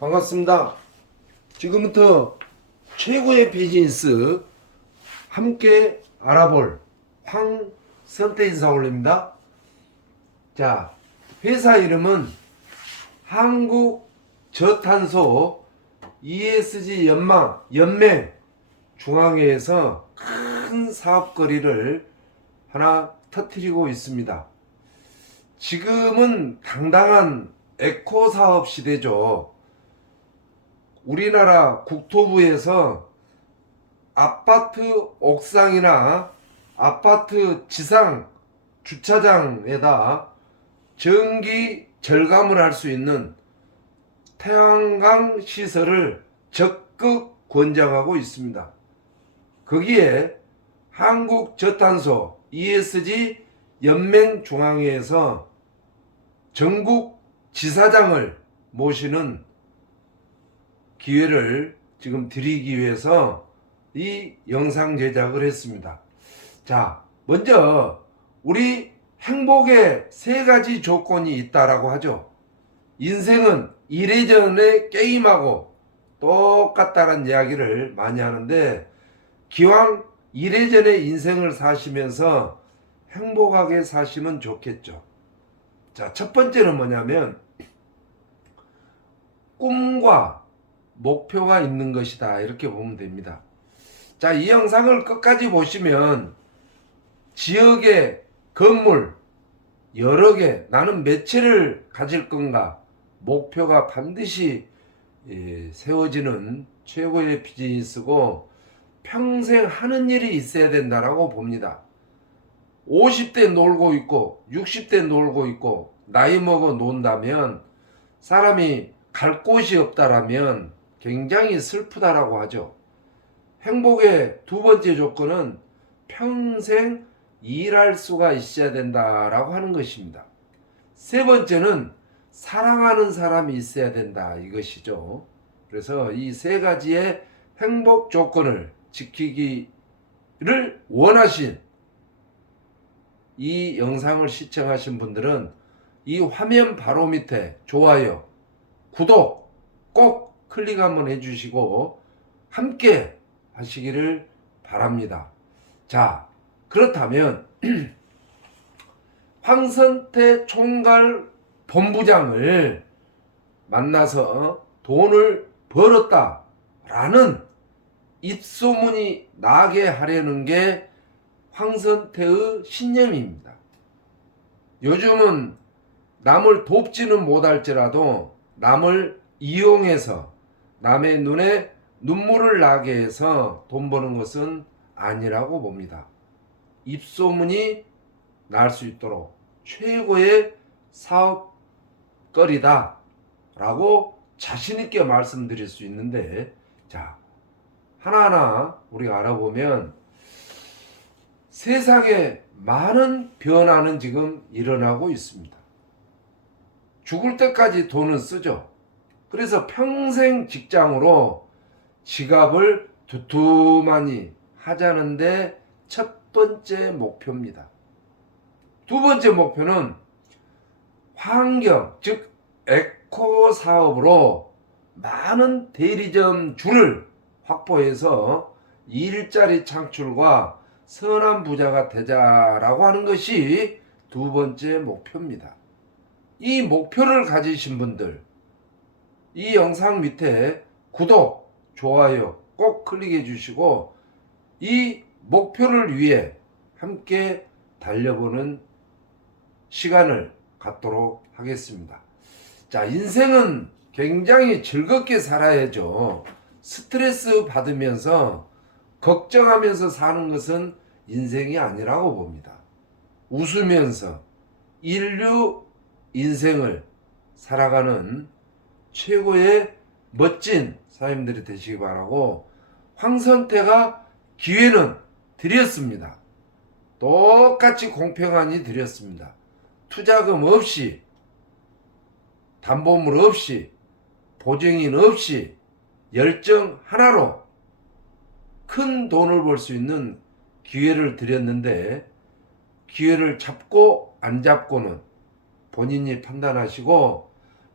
반갑습니다. 지금부터 최고의 비즈니스 함께 알아볼 황선태 인사 올립니다. 자, 회사 이름은 한국저탄소 ESG 연맹 중앙회에서 큰 사업거리를 하나 터뜨리고 있습니다. 지금은 당당한 에코 사업 시대죠. 우리나라 국토부에서 아파트 옥상이나 아파트 지상 주차장에다 전기 절감을 할 수 있는 태양광 시설을 적극 권장하고 있습니다. 거기에 한국저탄소 ESG 연맹중앙회에서 전국 지사장을 모시는 기회를 지금 드리기 위해서 이 영상 제작을 했습니다. 자, 먼저 우리 행복에 세 가지 조건이 있다라고 하죠. 인생은 이래저래 게임하고 똑같다는 이야기를 많이 하는데, 기왕 이래저래 인생을 사시면서 행복하게 사시면 좋겠죠. 자, 첫 번째는 뭐냐면 꿈과 목표가 있는 것이다, 이렇게 보면 됩니다. 자, 이 영상을 끝까지 보시면 지역의 건물 여러 개, 나는 몇 채를 가질 건가, 목표가 반드시 세워지는 최고의 비즈니스고 평생 하는 일이 있어야 된다라고 봅니다. 50대 놀고 있고 60대 놀고 있고 나이 먹어 논다면, 사람이 갈 곳이 없다라면 굉장히 슬프다라고 하죠. 행복의 두 번째 조건은 평생 일할 수가 있어야 된다라고 하는 것입니다. 세 번째는 사랑하는 사람이 있어야 된다, 이것이죠. 그래서 이 세 가지의 행복 조건을 지키기를 원하신, 이 영상을 시청하신 분들은 이 화면 바로 밑에 좋아요, 구독 꼭 클릭 한번 해주시고 함께 하시기를 바랍니다. 자, 그렇다면 황선태 총괄 본부장을 만나서 돈을 벌었다라는 입소문이 나게 하려는 게 황선태의 신념입니다. 요즘은 남을 돕지는 못할지라도 남을 이용해서 남의 눈에 눈물을 나게 해서 돈 버는 것은 아니라고 봅니다. 입소문이 날 수 있도록 최고의 사업거리다 라고 자신있게 말씀드릴 수 있는데, 자, 하나하나 우리가 알아보면 세상에 많은 변화는 지금 일어나고 있습니다. 죽을 때까지 돈은 쓰죠. 그래서 평생 직장으로 지갑을 두툼하니 하자는데 첫 번째 목표입니다. 두 번째 목표는 환경, 즉 에코 사업으로 많은 대리점 줄을 확보해서 일자리 창출과 선한 부자가 되자라고 하는 것이 두 번째 목표입니다. 이 목표를 가지신 분들, 이 영상 밑에 구독, 좋아요 꼭 클릭해 주시고 이 목표를 위해 함께 달려보는 시간을 갖도록 하겠습니다. 자, 인생은 굉장히 즐겁게 살아야죠. 스트레스 받으면서 걱정하면서 사는 것은 인생이 아니라고 봅니다. 웃으면서 인류 인생을 살아가는 최고의 멋진 사람들이 되시기 바라고, 황선태가 기회는 드렸습니다. 똑같이 공평하니 드렸습니다. 투자금 없이, 담보물 없이, 보증인 없이 열정 하나로 큰 돈을 벌 수 있는 기회를 드렸는데, 기회를 잡고 안 잡고는 본인이 판단하시고,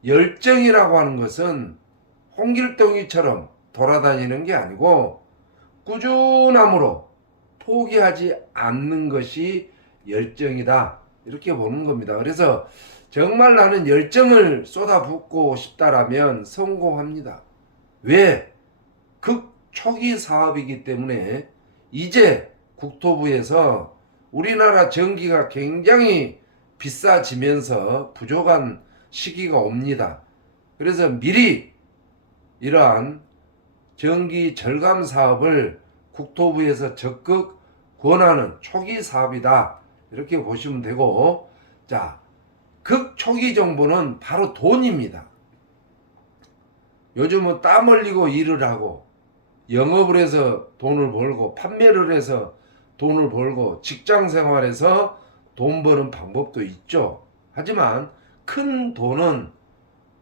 열정이라고 하는 것은 홍길동이처럼 돌아다니는 게 아니고 꾸준함으로 포기하지 않는 것이 열정이다. 이렇게 보는 겁니다. 그래서 정말 나는 열정을 쏟아붓고 싶다라면 성공합니다. 왜? 극초기 사업이기 때문에 이제 국토부에서 우리나라 전기가 굉장히 비싸지면서 부족한 시기가 옵니다. 그래서 미리 이러한 전기 절감 사업을 국토부에서 적극 권하는 초기 사업이다. 이렇게 보시면 되고, 자, 극초기 정보는 바로 돈입니다. 요즘은 땀 흘리고 일을 하고 영업을 해서 돈을 벌고 판매를 해서 돈을 벌고 직장 생활에서 돈 버는 방법도 있죠. 하지만 큰 돈은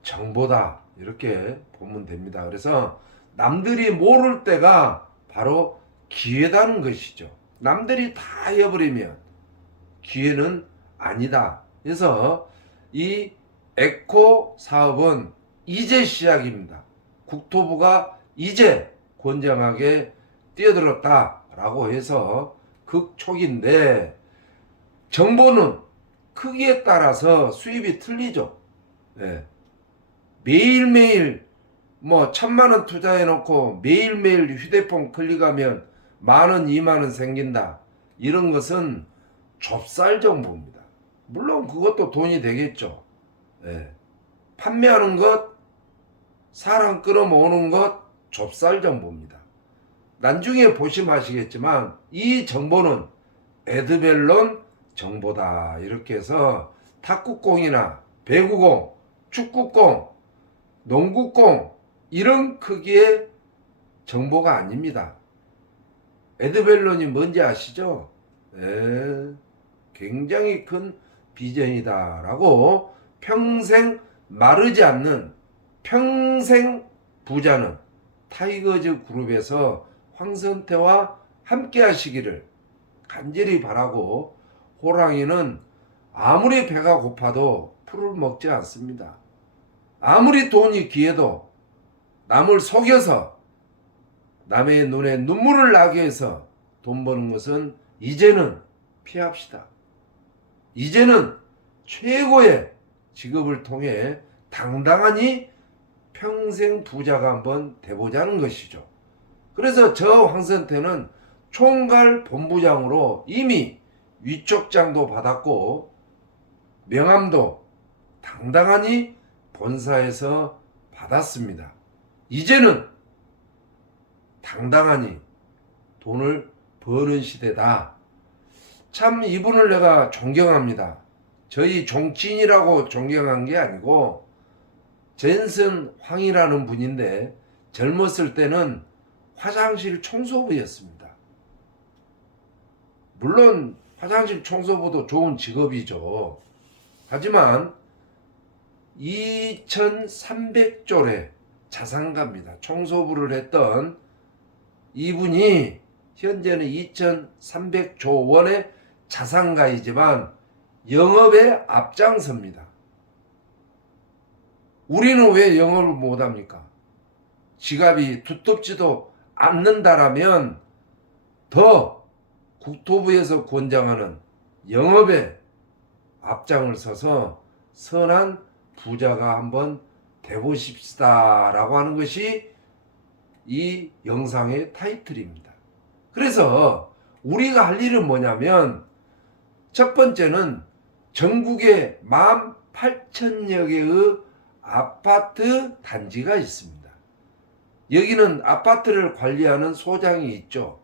정보다. 이렇게 보면 됩니다. 그래서 남들이 모를 때가 바로 기회다는 것이죠. 남들이 다 해버리면 기회는 아니다. 그래서 이 에코 사업은 이제 시작입니다. 국토부가 이제 권장하게 뛰어들었다라고 해서 극초기인데, 정보는 크기에 따라서 수입이 틀리죠. 네. 매일매일 뭐 1,000만 원 투자해 놓고 매일매일 휴대폰 클릭하면 10,000원, 20,000원 생긴다. 이런 것은 좁쌀 정보입니다. 물론 그것도 돈이 되겠죠. 네. 판매하는 것, 사람 끌어모으는 것, 좁쌀 정보입니다. 나중에 보시면 아시겠지만 이 정보는 에드벨론 정보다. 이렇게 해서 탁구공이나 배구공, 축구공, 농구공 이런 크기의 정보가 아닙니다. 에드벨론이 뭔지 아시죠? 네, 굉장히 큰 비전이다 라고 평생 마르지 않는 평생 부자는 타이거즈 그룹에서 황선태와 함께 하시기를 간절히 바라고, 호랑이는 아무리 배가 고파도 풀을 먹지 않습니다. 아무리 돈이 귀해도 남을 속여서 남의 눈에 눈물을 나게 해서 돈 버는 것은 이제는 피합시다. 이제는 최고의 직업을 통해 당당하니 평생 부자가 한번 돼보자는 것이죠. 그래서 저 황선태는 총괄 본부장으로 이미 위촉장도 받았고 명함도 당당하니 본사에서 받았습니다. 이제는 당당하니 돈을 버는 시대다. 참 이분을 내가 존경합니다. 저희 종친이라고 존경한 게 아니고 젠슨 황이라는 분인데 젊었을 때는 화장실 청소부였습니다. 물론 화장실 청소부도 좋은 직업이죠. 하지만 2,300조의 자산가입니다. 청소부를 했던 이분이 현재는 2,300조 원의 자산가이지만 영업에 앞장섭니다. 우리는 왜 영업을 못합니까? 지갑이 두텁지도 않는다라면 더 국토부에서 권장하는 영업에 앞장을 서서 선한 부자가 한번 돼보십시다 라고 하는 것이 이 영상의 타이틀입니다. 그래서 우리가 할 일은 뭐냐면, 첫 번째는 전국에 18,000여 개의 아파트 단지가 있습니다. 여기는 아파트를 관리하는 소장이 있죠.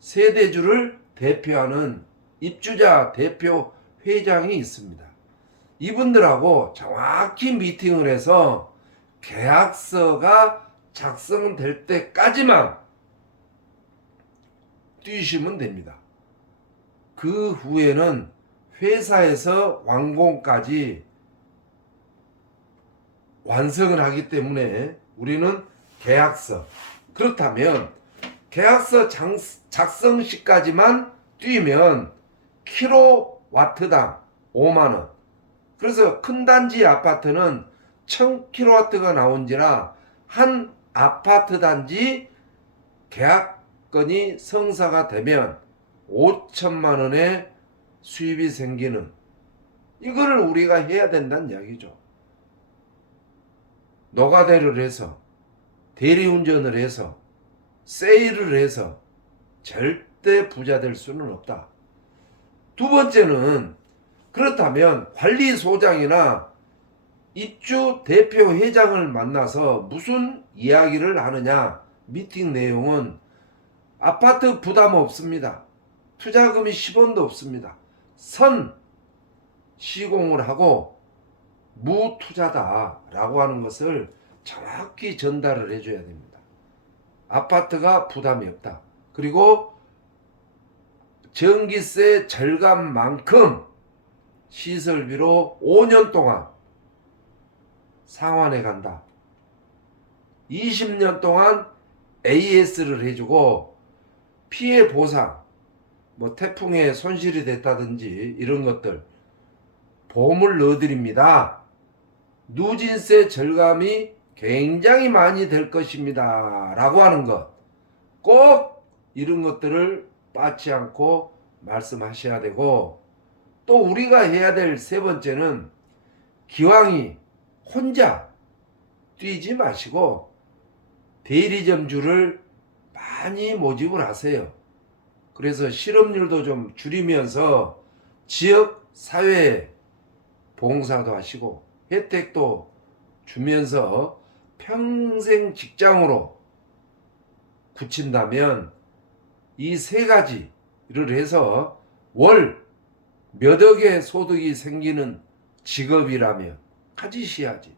세대주를 대표하는 입주자 대표 회장이 있습니다. 이분들하고 정확히 미팅을 해서 계약서가 작성될 때까지만 뛰시면 됩니다. 그 후에는 회사에서 완공까지 완성을 하기 때문에 우리는 계약서, 그렇다면 계약서 작성 시까지만 뛰면 킬로와트당 5만원. 그래서 큰 단지 아파트는 1000킬로와트가 나온지라 한 아파트 단지 계약건이 성사가 되면 5천만 원의 수입이 생기는, 이거를 우리가 해야 된다는 이야기죠. 노가다를 해서, 대리운전을 해서, 세일을 해서 절대 부자 될 수는 없다. 두 번째는, 그렇다면 관리소장이나 입주 대표 회장을 만나서 무슨 이야기를 하느냐? 미팅 내용은 아파트 부담 없습니다. 투자금이 10원도 없습니다. 선 시공을 하고 무투자다라고 하는 것을 정확히 전달을 해줘야 됩니다. 아파트가 부담이 없다. 그리고 전기세 절감만큼 시설비로 5년 동안 상환해 간다. 20년 동안 AS를 해주고 피해 보상, 뭐 태풍에 손실이 됐다든지 이런 것들 보험을 넣어드립니다. 누진세 절감이 굉장히 많이 될 것입니다. 라고 하는 것. 꼭 이런 것들을 빠지 않고 말씀하셔야 되고, 또 우리가 해야 될 세 번째는 기왕이 혼자 뛰지 마시고 대리점주를 많이 모집을 하세요. 그래서 실업률도 좀 줄이면서 지역 사회 봉사도 하시고 혜택도 주면서 평생 직장으로 굳힌다면 이 세 가지를 해서 월 몇 억의 소득이 생기는 직업이라면 가지셔야지.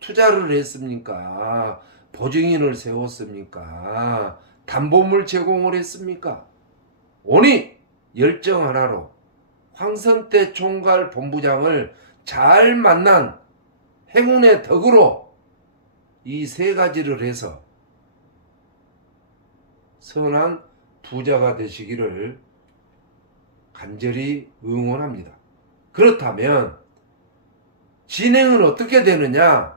투자를 했습니까? 보증인을 세웠습니까? 담보물 제공을 했습니까? 오니 열정 하나로 황선태 총괄 본부장을 잘 만난 행운의 덕으로 이 세 가지를 해서 선한 부자가 되시기를 간절히 응원합니다. 그렇다면 진행은 어떻게 되느냐?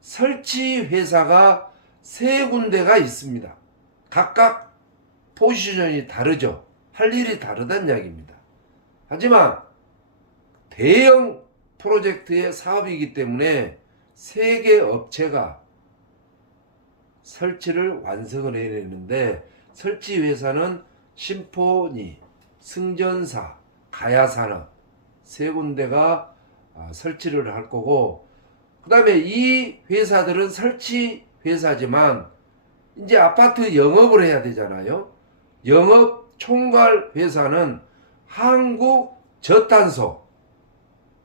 설치 회사가 세 군데가 있습니다. 각각 포지션이 다르죠. 할 일이 다르다는 이야기입니다. 하지만 대형 프로젝트의 사업이기 때문에 세 개 업체가 설치를 완성을 해내는데, 설치 회사는 심포니, 승전사, 가야산업 세 군데가 설치를 할 거고, 그 다음에 이 회사들은 설치 회사지만 이제 아파트 영업을 해야 되잖아요. 영업 총괄 회사는 한국저탄소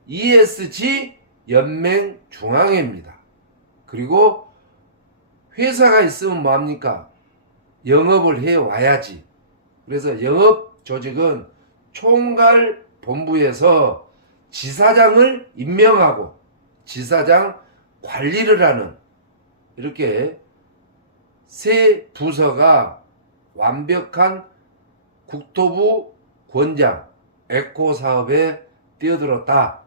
ESG 연맹중앙회입니다. 그리고 회사가 있으면 뭐합니까? 영업을 해 와야지. 그래서 영업 조직은 총괄 본부에서 지사장을 임명하고 지사장 관리를 하는, 이렇게 세 부서가 완벽한 국토부 권장 에코 사업에 뛰어들었다.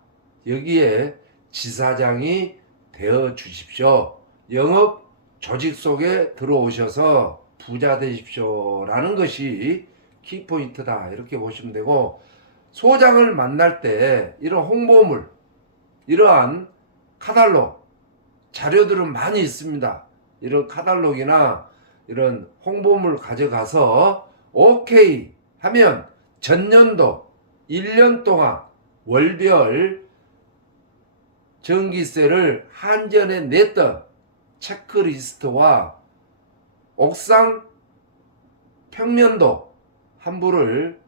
여기에 지사장이 되어 주십시오. 영업 조직 속에 들어오셔서 부자 되십시오. 라는 것이 키포인트다. 이렇게 보시면 되고, 소장을 만날 때 이런 홍보물, 이러한 카탈로그 자료들은 많이 있습니다. 이런 카탈로그나 이런 홍보물 가져가서 오케이 하면 전년도 1년 동안 월별 전기세를 한전에 냈던 체크리스트와 옥상 평면도 환부를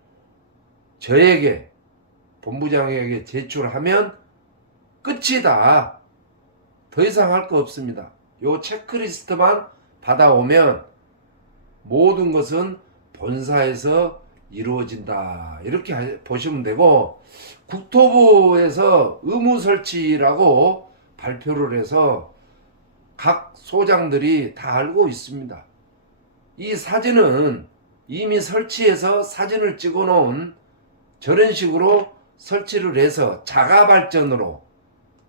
저에게, 본부장에게 제출하면 끝이다. 더 이상 할 거 없습니다. 요 체크리스트만 받아오면 모든 것은 본사에서 이루어진다. 이렇게 보시면 되고, 국토부에서 의무 설치라고 발표를 해서 각 소장들이 다 알고 있습니다. 이 사진은 이미 설치해서 사진을 찍어 놓은, 저런 식으로 설치를 해서 자가 발전으로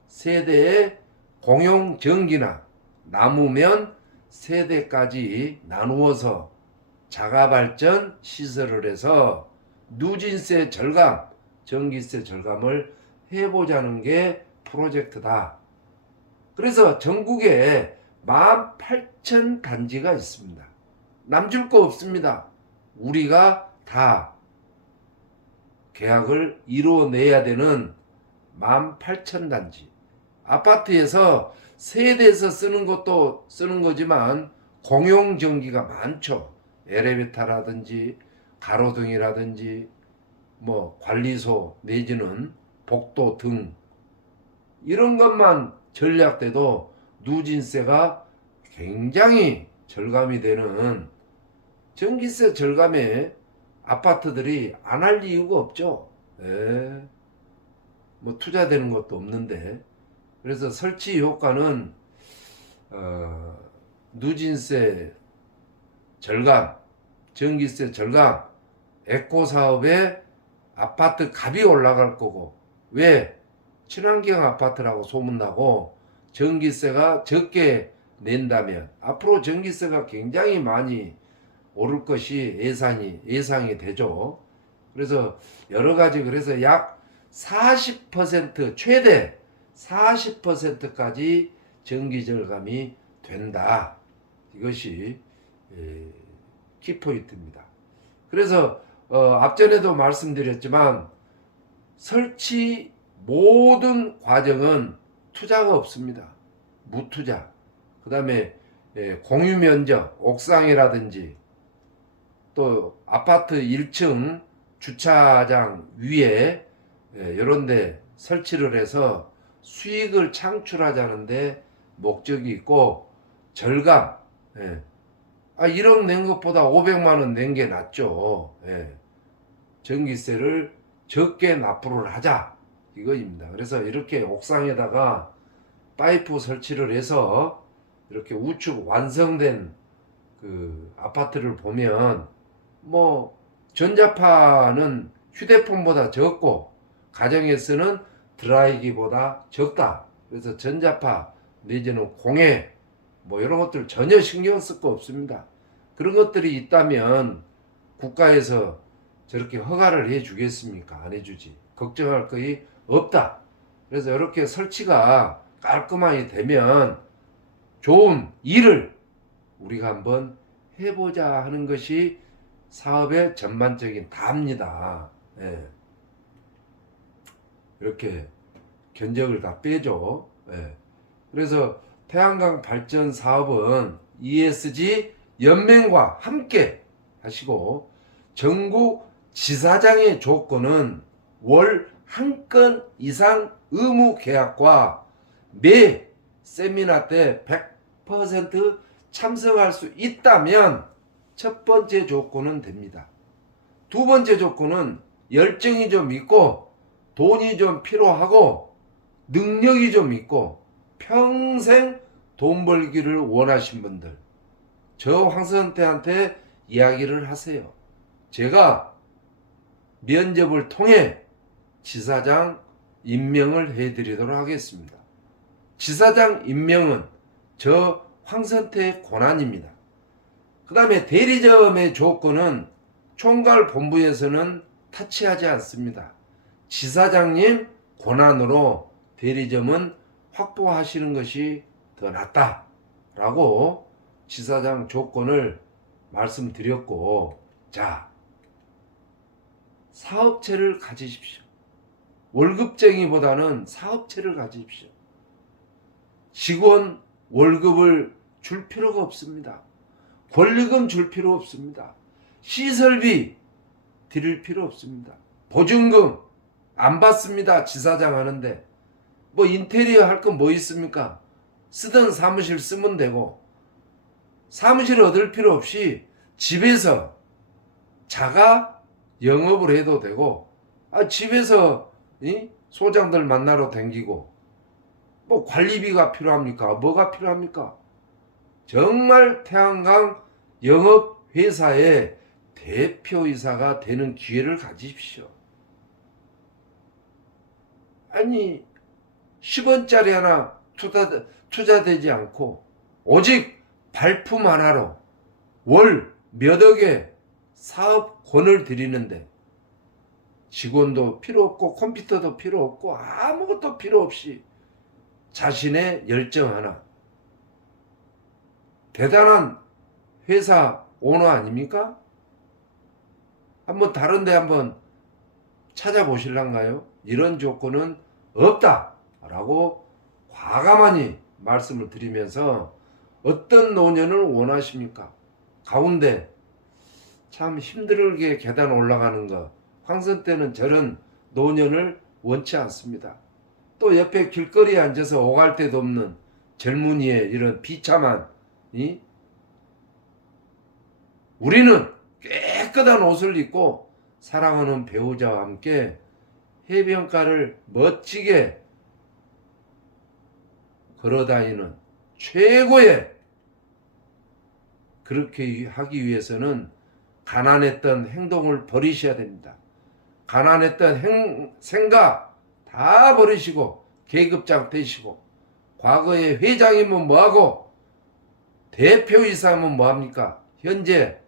세대의 공용 전기나 남으면 세대까지 나누어서 자가발전 시설을 해서 누진세 절감, 전기세 절감을 해보자는 게 프로젝트다. 그래서 전국에 18,000 단지가 있습니다. 남줄 거 없습니다. 우리가 다 계약을 이루어내야 되는 18,000 단지. 아파트에서 세대에서 쓰는 것도 쓰는 거지만 공용 전기가 많죠. 엘리베이터라든지 가로등이라든지 뭐 관리소 내지는 복도 등 이런 것만 전략돼도 누진세가 굉장히 절감이 되는 전기세 절감에 아파트들이 안 할 이유가 없죠. 뭐 투자되는 것도 없는데. 그래서 설치 효과는 누진세 절감, 전기세 절감, 에코 사업에 아파트 값이 올라갈 거고, 왜? 친환경 아파트라고 소문나고 전기세가 적게 낸다면 앞으로 전기세가 굉장히 많이 오를 것이 예상이 되죠. 그래서 여러 가지, 그래서 약 40% 최대 40%까지 전기 절감이 된다. 이것이 키포인트입니다. 그래서 앞전에도 말씀드렸지만 설치 모든 과정은 투자가 없습니다. 무투자. 그 다음에 공유 면적, 옥상이라든지 또 아파트 1층 주차장 위에 이런 데 설치를 해서 수익을 창출하자는데 목적이 있고 절감. 1억 낸 것보다 500만 원 낸 게 낫죠. 전기세를 적게 납부를 하자 이거입니다. 그래서 이렇게 옥상에다가 파이프 설치를 해서 이렇게 우측 완성된 그 아파트를 보면 뭐 전자파는 휴대폰보다 적고 가정에 쓰는 드라이기보다 적다. 그래서 전자파 내지는 공해 뭐 이런 것들 전혀 신경 쓸 거 없습니다. 그런 것들이 있다면 국가에서 저렇게 허가를 해 주겠습니까? 안 해주지. 걱정할 거이 없다. 그래서 이렇게 설치가 깔끔하게 되면 좋은 일을 우리가 한번 해보자 하는 것이 사업의 전반적인 답니다. 이렇게 견적을 다 빼죠. 그래서 태양광 발전 사업은 ESG 연맹과 함께 하시고 전국 지사장의 조건은 월 한 건 이상 의무 계약과 매 세미나 때 100% 참석할 수 있다면 첫 번째 조건은 됩니다. 두 번째 조건은 열정이 좀 있고 돈이 좀 필요하고 능력이 좀 있고 평생 돈 벌기를 원하신 분들, 저 황선태한테 이야기를 하세요. 제가 면접을 통해 지사장 임명을 해드리도록 하겠습니다. 지사장 임명은 저 황선태의 권한입니다. 그 다음에 대리점의 조건은 총괄본부에서는 타치하지 않습니다. 지사장님 권한으로 대리점은 확보하시는 것이 더 낫다라고 지사장 조건을 말씀드렸고, 자, 사업체를 가지십시오. 월급쟁이보다는 사업체를 가지십시오. 직원 월급을 줄 필요가 없습니다. 권리금 줄 필요 없습니다. 시설비 드릴 필요 없습니다. 보증금 안 받습니다. 지사장 하는데. 뭐 인테리어 할 건 뭐 있습니까? 쓰던 사무실 쓰면 되고, 사무실 얻을 필요 없이 집에서 자가 영업을 해도 되고, 집에서 소장들 만나러 다니고, 뭐 관리비가 필요합니까? 뭐가 필요합니까? 정말 태양광 영업회사의 대표이사가 되는 기회를 가지십시오. 아니 10원짜리 하나 투자되지 않고 오직 발품 하나로 월 몇 억의 사업권을 드리는데 직원도 필요 없고 컴퓨터도 필요 없고 아무것도 필요 없이 자신의 열정 하나, 대단한 회사 오너 아닙니까? 한번 다른 데 한번 찾아보실란가요? 이런 조건은 없다라고 과감하니 말씀을 드리면서 어떤 노년을 원하십니까? 가운데 참 힘들게 계단 올라가는 거, 황선 때는 저런 노년을 원치 않습니다. 또 옆에 길거리에 앉아서 오갈 데도 없는 젊은이의 이런 비참한 우리는 깨끗한 옷을 입고 사랑하는 배우자와 함께 해변가를 멋지게 걸어다니는 최고의, 그렇게 하기 위해서는 가난했던 행동을 버리셔야 됩니다. 가난했던 생각 다 버리시고 계급장 되시고, 과거에 회장이면 뭐하고 대표이사면 뭐합니까? 현재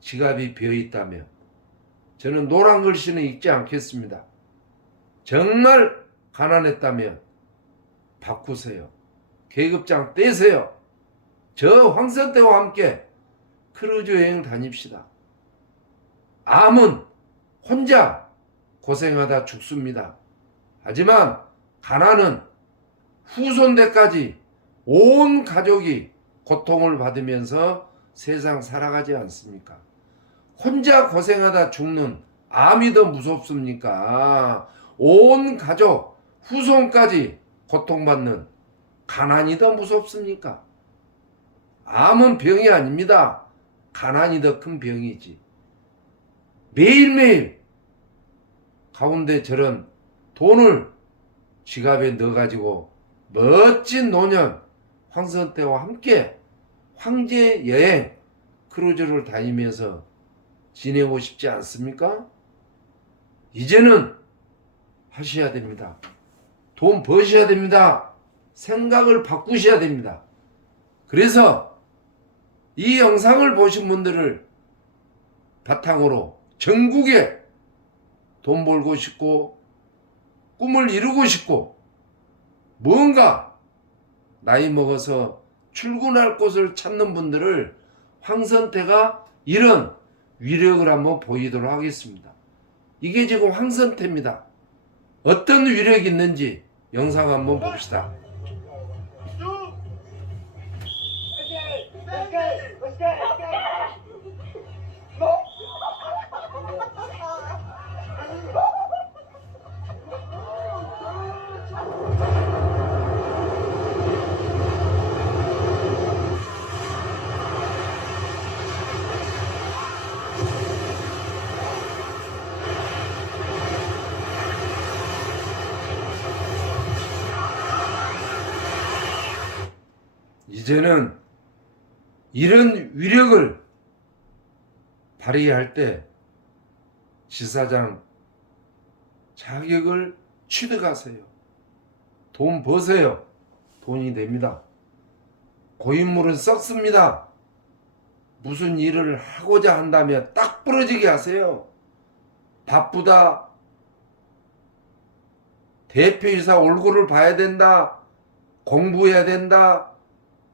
지갑이 비어있다면 저는 노란 글씨는 읽지 않겠습니다. 정말 가난했다면 바꾸세요. 계급장 떼세요. 저 황선태와 함께 크루즈 여행 다닙시다. 암은 혼자 고생하다 죽습니다. 하지만 가난은 후손대까지 온 가족이 고통을 받으면서 세상 살아가지 않습니까? 혼자 고생하다 죽는 암이 더 무섭습니까? 온 가족 후손까지 고통받는 가난이 더 무섭습니까? 암은 병이 아닙니다. 가난이 더 큰 병이지. 매일매일 가운데 저런 돈을 지갑에 넣어가지고 멋진 노년 황선태와 함께 황제 여행 크루즈를 다니면서 지내고 싶지 않습니까? 이제는 하셔야 됩니다. 돈 버셔야 됩니다. 생각을 바꾸셔야 됩니다. 그래서 이 영상을 보신 분들을 바탕으로 전국에 돈 벌고 싶고 꿈을 이루고 싶고 뭔가 나이 먹어서 출근할 곳을 찾는 분들을 황선태가 이런 위력을 한번 보이도록 하겠습니다. 이게 지금 황선태입니다. 어떤 위력이 있는지 영상 한번 봅시다. 이제는 이런 위력을 발휘할 때 지사장 자격을 취득하세요. 돈 버세요. 돈이 됩니다. 고인물은 썩습니다. 무슨 일을 하고자 한다면 딱 부러지게 하세요. 바쁘다. 대표이사 얼굴을 봐야 된다. 공부해야 된다.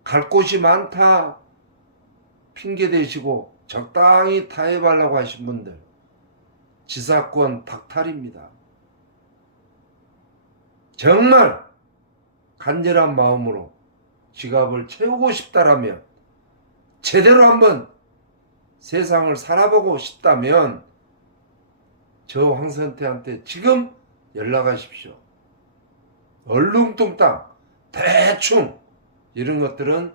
갈 곳이 많다. 핑계 대시고 적당히 타협하려고 하신 분들 지사권 박탈입니다. 정말 간절한 마음으로 지갑을 채우고 싶다라면, 제대로 한번 세상을 살아보고 싶다면 저 황선태한테 지금 연락하십시오. 얼렁뚱땅 대충 이런 것들은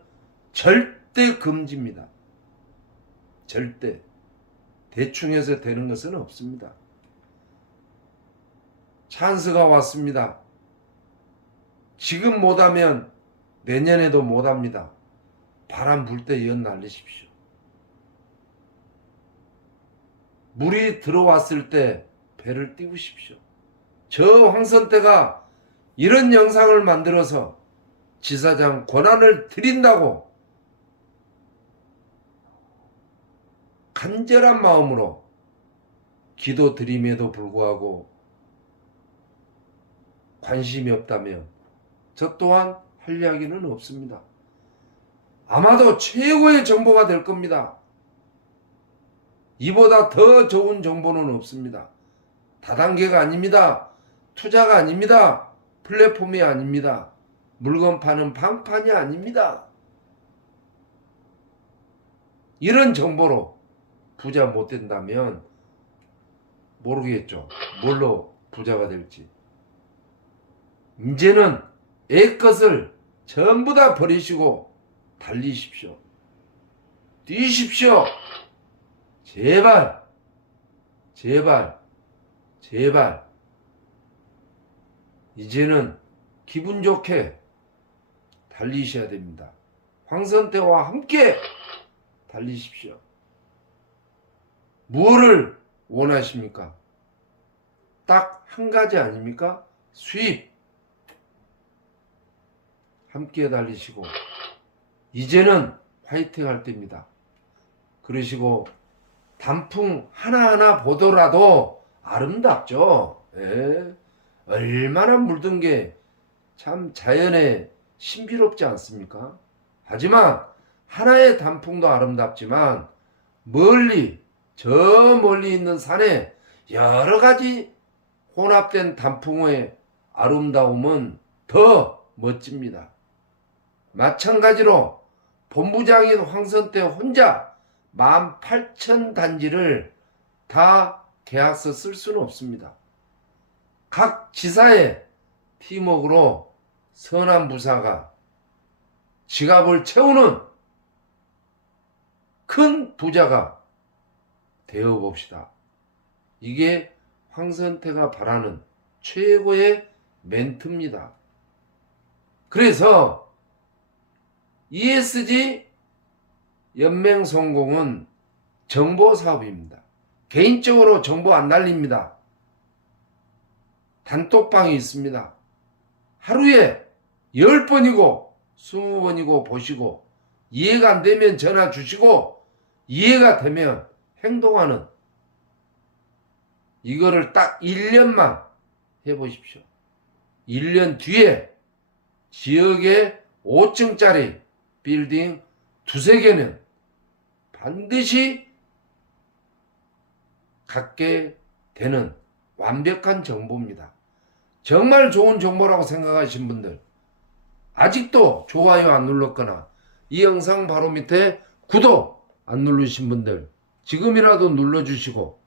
절대 금지입니다. 절대 대충해서 되는 것은 없습니다. 찬스가 왔습니다. 지금 못하면 내년에도 못합니다. 바람 불 때 연 날리십시오. 물이 들어왔을 때 배를 띄우십시오. 저 황선태가 이런 영상을 만들어서 지사장 권한을 드린다고 간절한 마음으로 기도드림에도 불구하고 관심이 없다면 저 또한 할 이야기는 없습니다. 아마도 최고의 정보가 될 겁니다. 이보다 더 좋은 정보는 없습니다. 다단계가 아닙니다. 투자가 아닙니다. 플랫폼이 아닙니다. 물건 파는 방판이 아닙니다. 이런 정보로 부자 못 된다면 모르겠죠. 뭘로 부자가 될지. 이제는 애 것을 전부 다 버리시고 달리십시오. 뛰십시오. 제발, 제발, 제발. 이제는 기분 좋게 달리셔야 됩니다. 황선태와 함께 달리십시오. 무엇을 원하십니까? 딱 한 가지 아닙니까? 수입. 함께 달리시고 이제는 화이팅 할 때입니다. 그러시고 단풍 하나하나 보더라도 아름답죠. 예. 얼마나 물든 게 참 자연에 신비롭지 않습니까? 하지만 하나의 단풍도 아름답지만 멀리 저 멀리 있는 산에 여러 가지 혼합된 단풍의 아름다움은 더 멋집니다. 마찬가지로 본부장인 황선태 혼자 18,000단지를 다 계약서 쓸 수는 없습니다. 각 지사의 팀워크로 선한 부사가 지갑을 채우는 큰 부자가 되어 봅시다. 이게 황선태가 바라는 최고의 멘트입니다. 그래서 ESG 연맹 성공은 정보 사업입니다. 개인적으로 정보 안 날립니다. 단톡방이 있습니다. 하루에 10번이고 20번이고 보시고 이해가 안 되면 전화 주시고 이해가 되면 행동하는 이거를 딱 1년만 해보십시오. 1년 뒤에 지역에 5층짜리 빌딩 2~3개는 반드시 갖게 되는 완벽한 정보입니다. 정말 좋은 정보라고 생각하신 분들, 아직도 좋아요 안 눌렀거나 이 영상 바로 밑에 구독 안 누르신 분들 지금이라도 눌러주시고,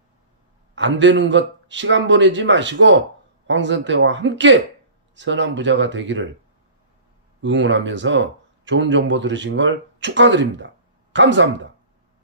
안 되는 것 시간 보내지 마시고 황선태와 함께 선한 부자가 되기를 응원하면서 좋은 정보 들으신 걸 축하드립니다. 감사합니다.